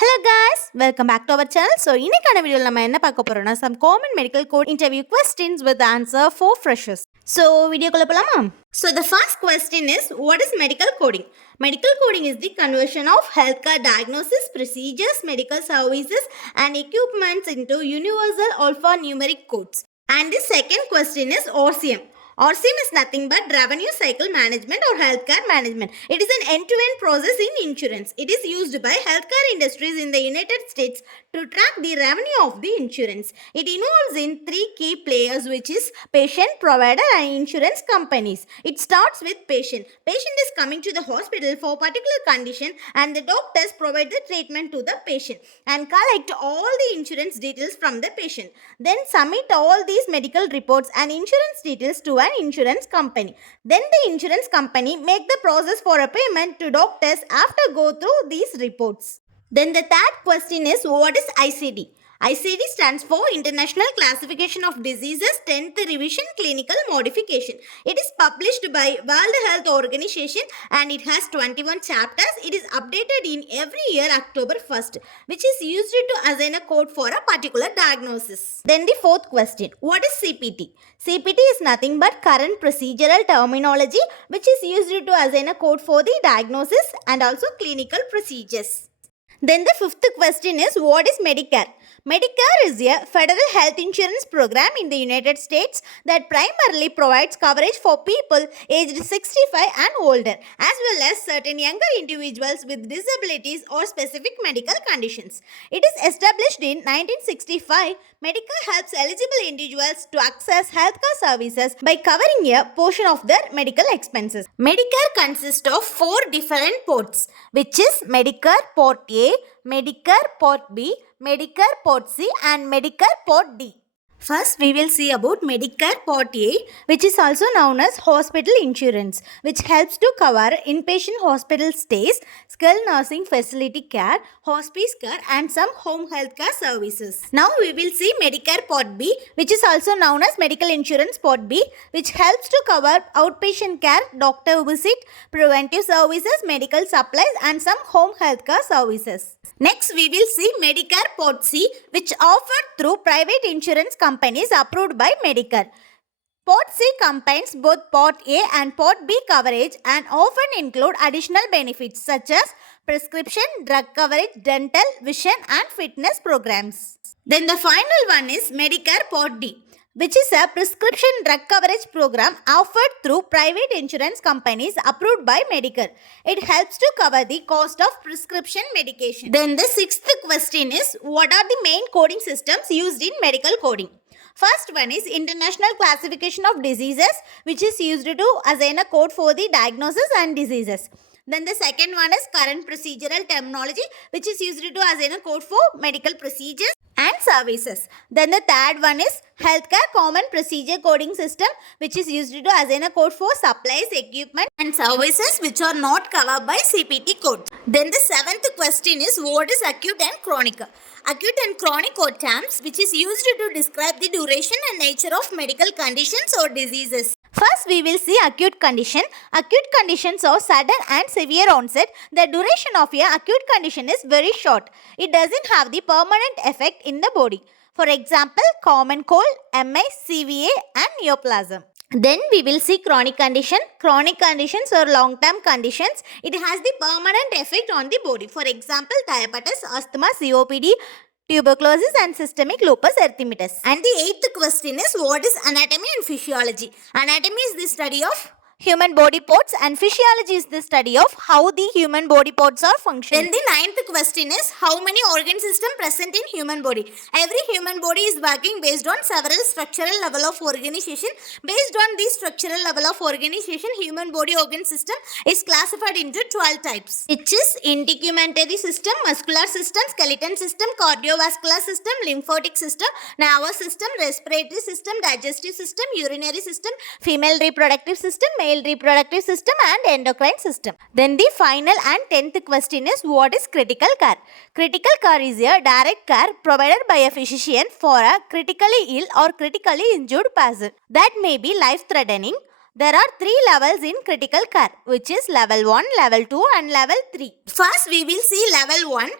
Hello guys, welcome back to our channel. So, இன்னைக்கான வீடியோல நம்ம என்ன பார்க்க போறோம்னா some common medical code interview questions with answer for freshers. So, வீடியோக்குள்ள போலாமா? So, the first question is, what is medical coding? Medical coding is the conversion of healthcare diagnosis, procedures, medical services and equipments into universal alphanumeric codes. And the second question is RCM. RCM is nothing but revenue cycle management or healthcare management. It is an end-to-end process in insurance. It is used by healthcare industries in the United States to track the revenue of the insurance. It involves in three key players, which is patient, provider and insurance companies. It starts with patient. Patient is coming to the hospital for a particular condition and the doctors provide the treatment to the patient and collect all the insurance details from the patient. Then submit all these medical reports and insurance details to an insurance company. Then the insurance company make the process for a payment to doctors after go through these reports. Then the third question is, what is ICD? ICD stands for International Classification of Diseases 10th Revision Clinical Modification. It is published by World Health Organization and it has 21 chapters. It is updated in every year October 1st, which is used to assign a code for a particular diagnosis. Then the fourth question, what is CPT? CPT is nothing but current procedural terminology which is used to assign a code for the diagnosis and also clinical procedures. Then the fifth question is, what is Medicare? Medicare is a federal health insurance program in the United States that primarily provides coverage for people aged 65 and older, as well as certain younger individuals with disabilities or specific medical conditions. It is established in 1965. Medicare helps eligible individuals to access healthcare services by covering a portion of their medical expenses. Medicare consists of 4 different ports, which is Medicare Port A, Medicare Port B, Medicare Port C and Medicare Port D. First, we will see about Medicare Part A, which is also known as hospital insurance, which helps to cover inpatient hospital stays, skilled nursing facility care, hospice care, and some home health care services. Now, we will see Medicare Part B, which is also known as Medical Insurance Part B, which helps to cover outpatient care, doctor visit, preventive services, medical supplies, and some home health care services. Next, we will see Medicare Part C, which offered through private insurance companies approved by Medicare. Part C combines both Part A and Part B coverage and often include additional benefits such as prescription, drug coverage, dental, vision and fitness programs. Then the final one is Medicare Part D, which is a prescription drug coverage program offered through private insurance companies approved by Medicare. It helps to cover the cost of prescription medication. Then the sixth question is, what are the main coding systems used in medical coding? First one is International Classification of Diseases, which is used to assign a code for the diagnosis and diseases. Then the second one is Current Procedural Terminology, which is used to assign a code for medical procedures and services. Then the third one is Healthcare Common Procedure Coding System, which is used to assign a code for supplies, equipment and services which are not covered by CPT code. Then the seventh question is, what is acute and chronic? Acute and chronic are terms which is used to describe the duration and nature of medical conditions or diseases. First, we will see acute condition. Acute conditions are sudden and severe onset. The duration of a acute condition is very short. It doesn't have the permanent effect in the body. For example, common cold, MI, CVA and neoplasm. Then we will see chronic condition. Chronic conditions or long-term conditions. It has the permanent effect on the body. For example, diabetes, asthma, COPD, tuberculosis and systemic lupus erythematosus. And the eighth question is, what is anatomy and physiology? Anatomy is the study of human body parts and physiology is the study of how the human body parts are functioning. Then the ninth question is, how many organ systems present in human body? Every human body is working based on several structural level of organization. Based on this structural level of organization, human body organ system is classified into 12 types, which is integumentary system, muscular system, skeleton system, cardiovascular system, lymphatic system, nervous system, respiratory system, digestive system, urinary system, female reproductive system, male reproductive system and endocrine system. Then the final and 10th question is, what is critical care? Critical care is a direct care provided by a physician for a critically ill or critically injured person that may be life-threatening. There are 3 levels in critical care, which is level 1, level 2 and level 3. First, we will see level 1,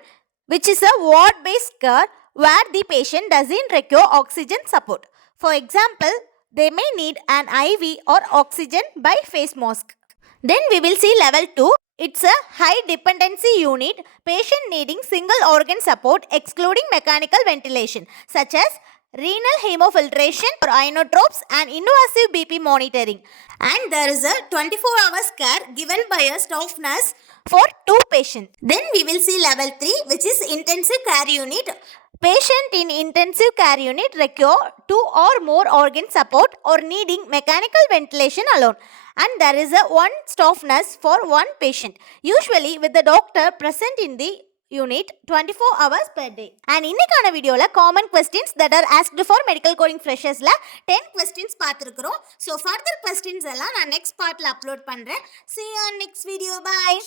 which is a ward-based care where the patient doesn't require oxygen support. For example, they may need an IV or oxygen by face mask. Then we will see level 2. It's a high dependency unit, patient needing single organ support excluding mechanical ventilation such as renal hemofiltration or inotropes and invasive BP monitoring. And there is a 24 hours care given by a staff nurse for 2 patients. Then we will see level 3, which is intensive care unit. Patient in intensive care unit require 2 or more organ support or needing mechanical ventilation alone. And there is a 1 staff nurse for 1 patient, usually with the doctor present in the unit 24 hours per day. And இன்னைக்கான வீடியோல common questions that are asked for medical coding freshers-ல 10 questions பார்த்திருக்கிறோம். So further questions எல்லாம் நான் next partல upload பண்றேன். See you on next video. Bye.